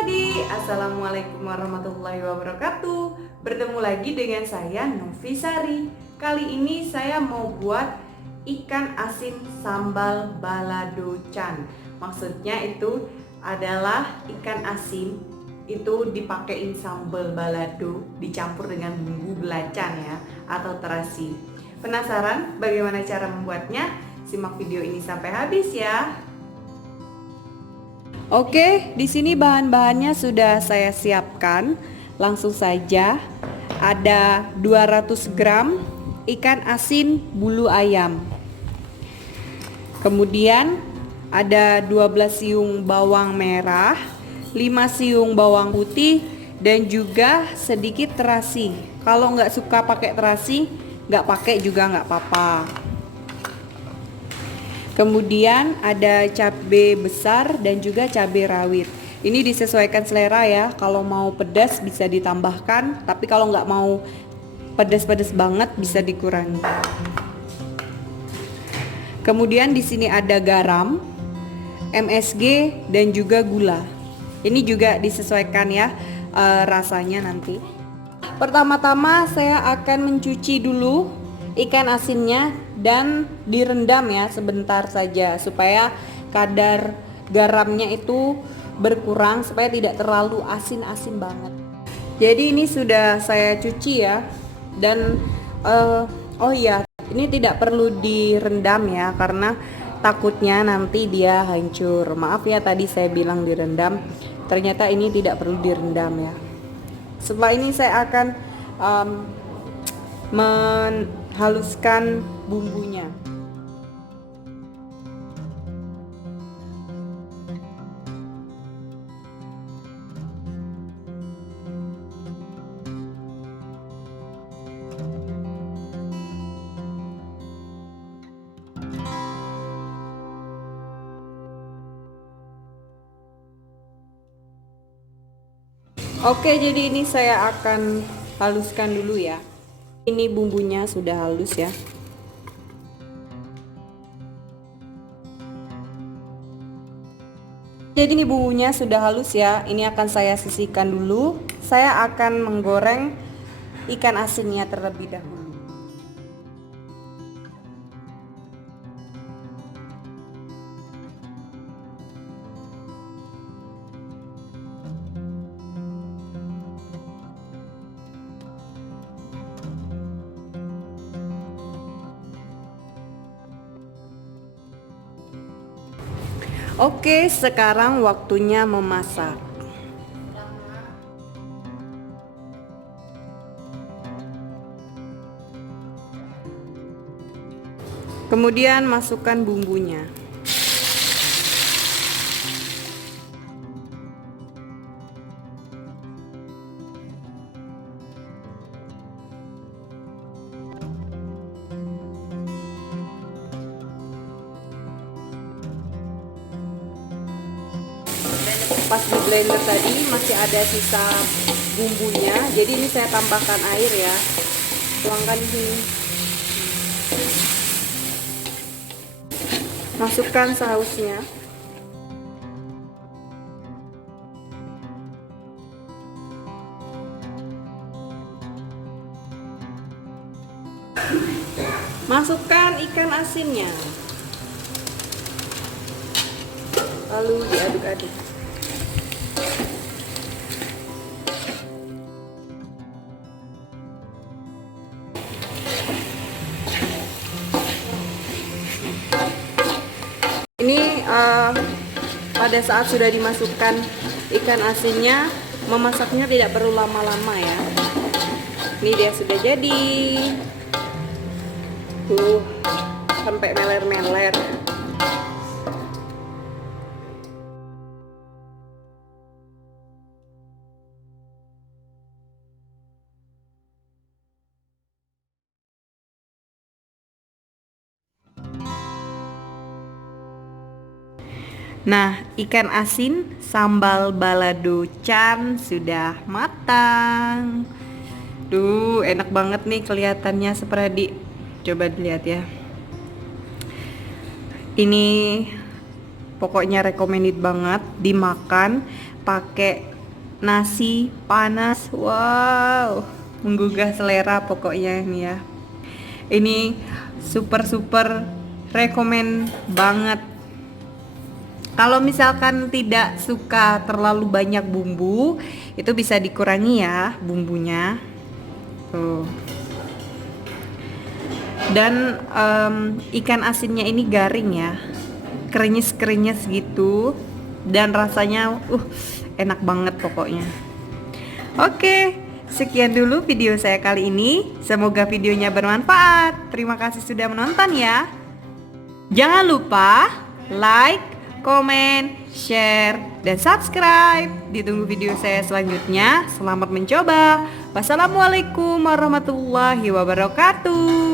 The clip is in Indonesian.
adik-adik, Assalamualaikum warahmatullahi wabarakatuh. Bertemu lagi dengan saya Novisari. Kali ini saya mau buat ikan asin sambal balado chan. Maksudnya itu adalah ikan asin itu dipakein sambal balado dicampur dengan bumbu belacan ya, atau terasi. Penasaran bagaimana cara membuatnya? Simak video ini sampai habis ya. Oke, di sini bahan-bahannya sudah saya siapkan. Langsung saja. Ada 200 gram ikan asin bulu ayam. Kemudian ada 12 siung bawang merah, 5 siung bawang putih, dan juga sedikit terasi. Kalau nggak suka pakai terasi, nggak pakai juga nggak apa-apa. Kemudian ada cabai besar dan juga cabai rawit. Ini disesuaikan selera ya. Kalau mau pedas bisa ditambahkan, tapi kalau nggak mau pedas-pedas banget bisa dikurangi. Kemudian di sini ada garam, MSG dan juga gula. Ini juga disesuaikan ya rasanya nanti. Pertama-tama saya akan mencuci dulu ikan asinnya dan direndam ya sebentar saja supaya kadar garamnya itu berkurang, supaya tidak terlalu asin-asin banget. Jadi ini sudah saya cuci ya, dan oh iya, ini tidak perlu direndam ya karena takutnya nanti dia hancur. Maaf ya tadi saya bilang direndam, ternyata ini tidak perlu direndam ya. Setelah ini saya akan menghaluskan bumbunya. Oke, jadi ini saya akan haluskan dulu ya. Ini bumbunya sudah halus ya. Jadi ini bumbunya sudah halus ya. Ini akan saya sisihkan dulu. Saya akan menggoreng ikan asinnya terlebih dahulu. Oke, sekarang waktunya memasak. Kemudian masukkan bumbunya. Pas di blender tadi masih ada sisa bumbunya, jadi ini saya tambahkan air ya. Tuangkan di sini. Masukkan sausnya. Masukkan ikan asinnya. Lalu diaduk-aduk. Ini pada saat sudah dimasukkan ikan asinnya, memasaknya tidak perlu lama-lama ya. Ini dia sudah jadi. Tuh, sampai meler-meler. Nah, ikan asin sambal balado chan sudah matang. Duh, enak banget nih kelihatannya seperti. Coba dilihat ya. Ini pokoknya recommended banget dimakan pakai nasi panas. Wow, menggugah selera pokoknya ini ya. Ini super rekomen banget. Kalau misalkan tidak suka terlalu banyak bumbu, itu bisa dikurangi ya bumbunya. Tuh. Dan ikan asinnya ini garing ya, krenyes gitu, dan rasanya enak banget pokoknya. Oke, sekian dulu video saya kali ini. Semoga videonya bermanfaat. Terima kasih sudah menonton ya. Jangan lupa like, komen, share, dan subscribe. Ditunggu video saya selanjutnya. Selamat mencoba. Wassalamualaikum warahmatullahi wabarakatuh.